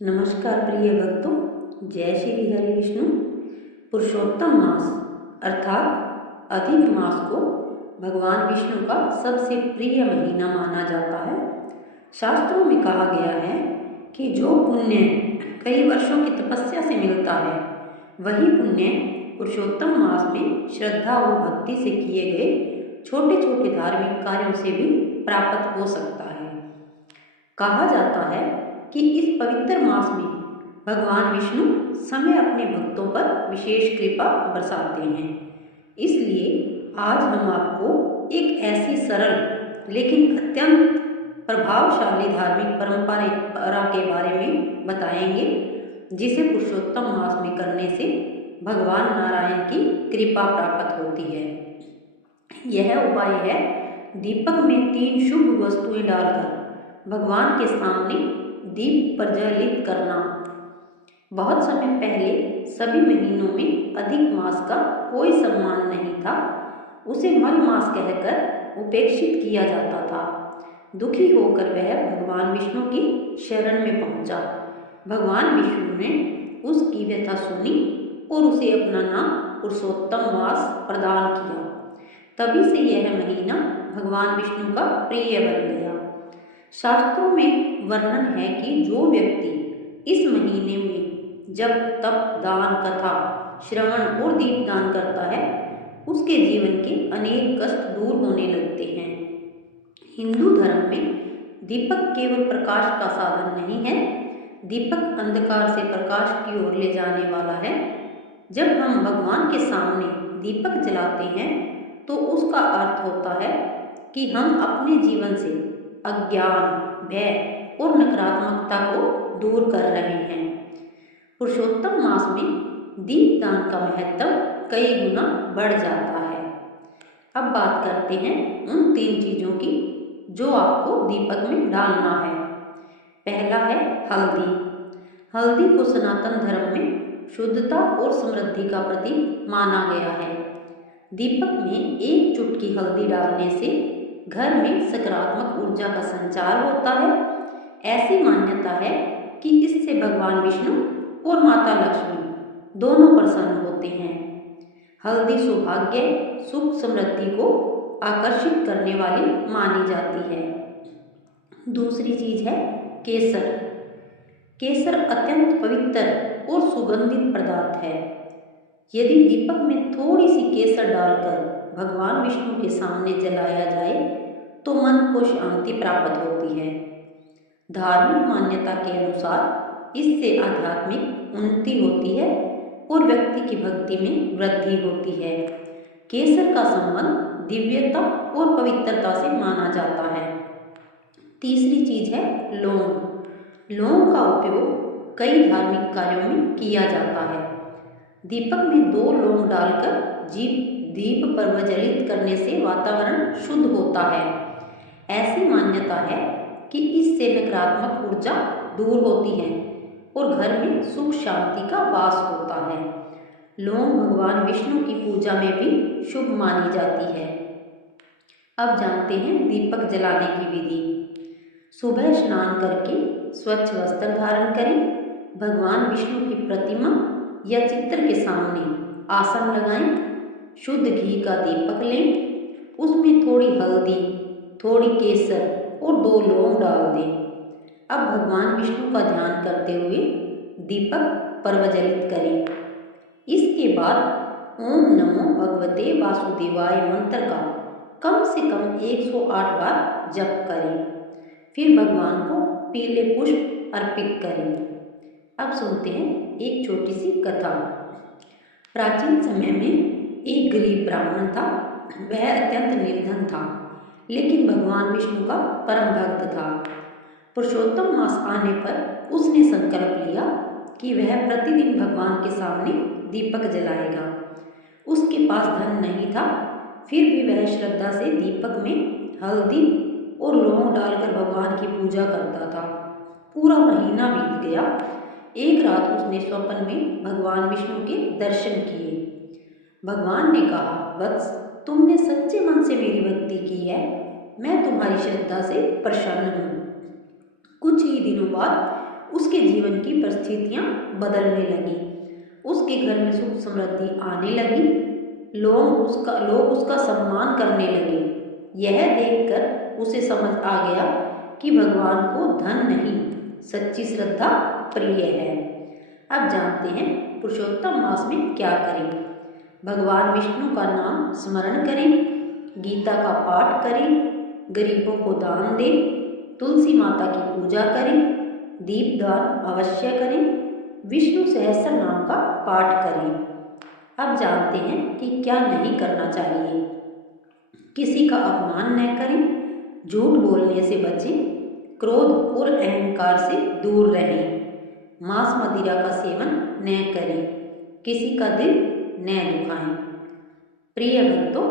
नमस्कार प्रिय भक्तों, जय श्री हरि विष्णु। पुरुषोत्तम मास अर्थात अधिक मास को भगवान विष्णु का सबसे प्रिय महीना माना जाता है। शास्त्रों में कहा गया है कि जो पुण्य कई वर्षों की तपस्या से मिलता है, वही पुण्य पुरुषोत्तम मास में श्रद्धा और भक्ति से किए गए छोटे छोटे धार्मिक कार्यों से भी प्राप्त हो सकता है। कहा जाता है कि इस पवित्र मास में भगवान विष्णु समय अपने भक्तों पर विशेष कृपा बरसाते हैं। इसलिए आज हम आपको एक ऐसी सरल लेकिन अत्यंत प्रभावशाली धार्मिक परंपरा के बारे में बताएंगे जिसे पुरुषोत्तम मास में करने से भगवान नारायण की कृपा प्राप्त होती है। यह उपाय है दीपक में 3 शुभ वस्तुएं डालकर भगवान के सामने दीप प्रज्वलित करना। बहुत समय पहले सभी महीनों में अधिक मास का कोई सम्मान नहीं था। उसे मल मास कहकर उपेक्षित किया जाता था। दुखी होकर वह भगवान विष्णु की शरण में पहुंचा। भगवान विष्णु ने उसकी व्यथा सुनी और उसे अपना नाम पुरुषोत्तम मास प्रदान किया। तभी से यह महीना भगवान विष्णु का प्रिय बन गया। शास्त्रों में वर्णन है कि जो व्यक्ति इस महीने में जब तप, दान, कथा, श्रवण और दीपदान करता है, उसके जीवन के अनेक कष्ट दूर होने लगते हैं। हिंदू धर्म में दीपक केवल प्रकाश का साधन नहीं है, दीपक अंधकार से प्रकाश की ओर ले जाने वाला है। जब हम भगवान के सामने दीपक जलाते हैं तो उसका अर्थ होता है कि हम अपने जीवन से अज्ञान, भय और नकारात्मकता को दूर कर रहे हैं। पुरुषोत्तम मास में दीपदान का महत्व कई गुना बढ़ जाता है। अब बात करते हैं उन 3 चीजों की जो आपको दीपक में डालना है। पहला है हल्दी। हल्दी को सनातन धर्म में शुद्धता और समृद्धि का प्रतीक माना गया है। दीपक में 1 चुटकी हल्दी डालने से घर में सकारात्मक ऊर्जा का संचार होता है। ऐसी मान्यता है कि इससे भगवान विष्णु और माता लक्ष्मी दोनों प्रसन्न होते हैं। हल्दी सौभाग्य, सुख, समृद्धि को आकर्षित करने वाली मानी जाती है। दूसरी चीज है केसर। केसर अत्यंत पवित्र और सुगंधित पदार्थ है। यदि दीपक में थोड़ी सी केसर डालकर भगवान विष्णु के सामने जलाया जाए तो मन को शांति प्राप्त होती है। धार्मिक मान्यता के अनुसार इससे आध्यात्मिक उन्नति होती है और व्यक्ति की भक्ति में वृद्धि होती है। केसर का संबंध दिव्यता और पवित्रता से माना जाता है। तीसरी चीज है लौंग। लौंग का उपयोग कई धार्मिक कार्यों में किया जाता है। दीपक में 2 लौंग डालकर दीप प्रज्वलित करने से वातावरण शुद्ध होता है। ऐसी मान्यता है कि इससे नकारात्मक ऊर्जा दूर होती है और घर में सुख शांति का वास होता है। लौंग भगवान विष्णु की पूजा में भी शुभ मानी जाती है। अब जानते हैं दीपक जलाने की विधि। सुबह स्नान करके स्वच्छ वस्त्र धारण करें। भगवान विष्णु की प्रतिमा या चित्र के सामने आसन लगाएं। शुद्ध घी का दीपक लें। उसमें थोड़ी हल्दी, थोड़ी केसर और 2 लौंग डाल दें। अब भगवान विष्णु का ध्यान करते हुए दीपक प्रज्वलित करें। इसके बाद ओम नमो भगवते वासुदेवाय मंत्र का कम से कम 108 बार जप करें। फिर भगवान को पीले पुष्प अर्पित करें। अब सुनते हैं एक छोटी सी कथा। प्राचीन समय में एक गरीब ब्राह्मण था। वह अत्यंत निर्धन था, लेकिन भगवान विष्णु का परम भक्त था। पुरुषोत्तम मास आने पर उसने संकल्प लिया कि वह प्रतिदिन भगवान के सामने दीपक जलाएगा। उसके पास धन नहीं था, फिर भी वह श्रद्धा से दीपक में हल्दी और लौंग डालकर भगवान की पूजा करता था। पूरा महीना बीत गया। एक रात उसने स्वप्न में भगवान विष्णु के दर्शन किए। भगवान ने कहा, वत्स, तुमने सच्चे मन से मेरी भक्ति की है। मैं तुम्हारी श्रद्धा से प्रसन्न हूँ। कुछ ही दिनों बाद उसके जीवन की परिस्थितियाँ बदलने लगी। उसके घर में सुख समृद्धि आने लगी। लोग उसका सम्मान करने लगे। यह देखकर उसे समझ आ गया कि भगवान को धन नहीं, सच्ची श्रद्धा प्रिय है। अब जानते हैं पुरुषोत्तम मास में क्या करें। भगवान विष्णु का नाम स्मरण करें, गीता का पाठ करें, गरीबों को दान दें, तुलसी माता की पूजा करें, दीपदान अवश्य करें, विष्णु सहस्त्र नाम का पाठ करें। अब जानते हैं कि क्या नहीं करना चाहिए। किसी का अपमान न करें, झूठ बोलने से बचें, क्रोध और अहंकार से दूर रहें, मांस मदिरा का सेवन न करें, किसी का दिल न दुखाएं। प्रिय भक्तों,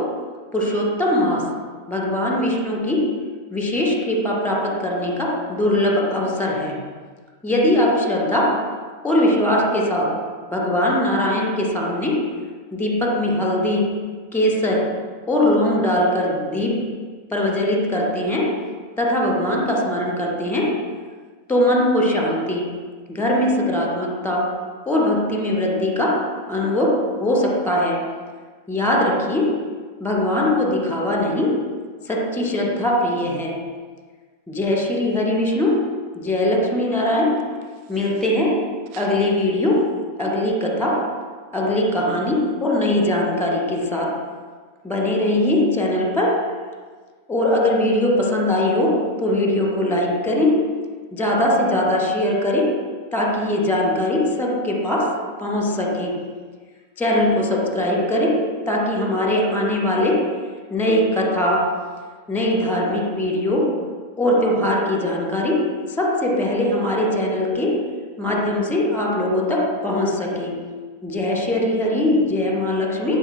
पुरुषोत्तम मास भगवान विष्णु की विशेष कृपा प्राप्त करने का दुर्लभ अवसर है। यदि आप श्रद्धा और विश्वास के साथ भगवान नारायण के सामने दीपक में हल्दी, केसर और लौंग डालकर दीप प्रज्वलित करते हैं तथा भगवान का स्मरण करते हैं तो मन को शांति, घर में सकारात्मकता और भक्ति में वृद्धि का अनुभव हो सकता है। याद रखिए, भगवान को दिखावा नहीं, सच्ची श्रद्धा प्रिय है। जय श्री हरि विष्णु, जय लक्ष्मी नारायण। मिलते हैं अगली वीडियो, अगली कथा, अगली कहानी और नई जानकारी के साथ। बने रहिए चैनल पर। और अगर वीडियो पसंद आई हो तो वीडियो को लाइक करें, ज़्यादा से ज़्यादा शेयर करें ताकि ये जानकारी सबके पास पहुंच सके। चैनल को सब्सक्राइब करें ताकि हमारे आने वाले नई कथा, नई धार्मिक वीडियो और त्यौहार की जानकारी सबसे पहले हमारे चैनल के माध्यम से आप लोगों तक पहुंच सके। जय श्री हरि, जय माँ लक्ष्मी।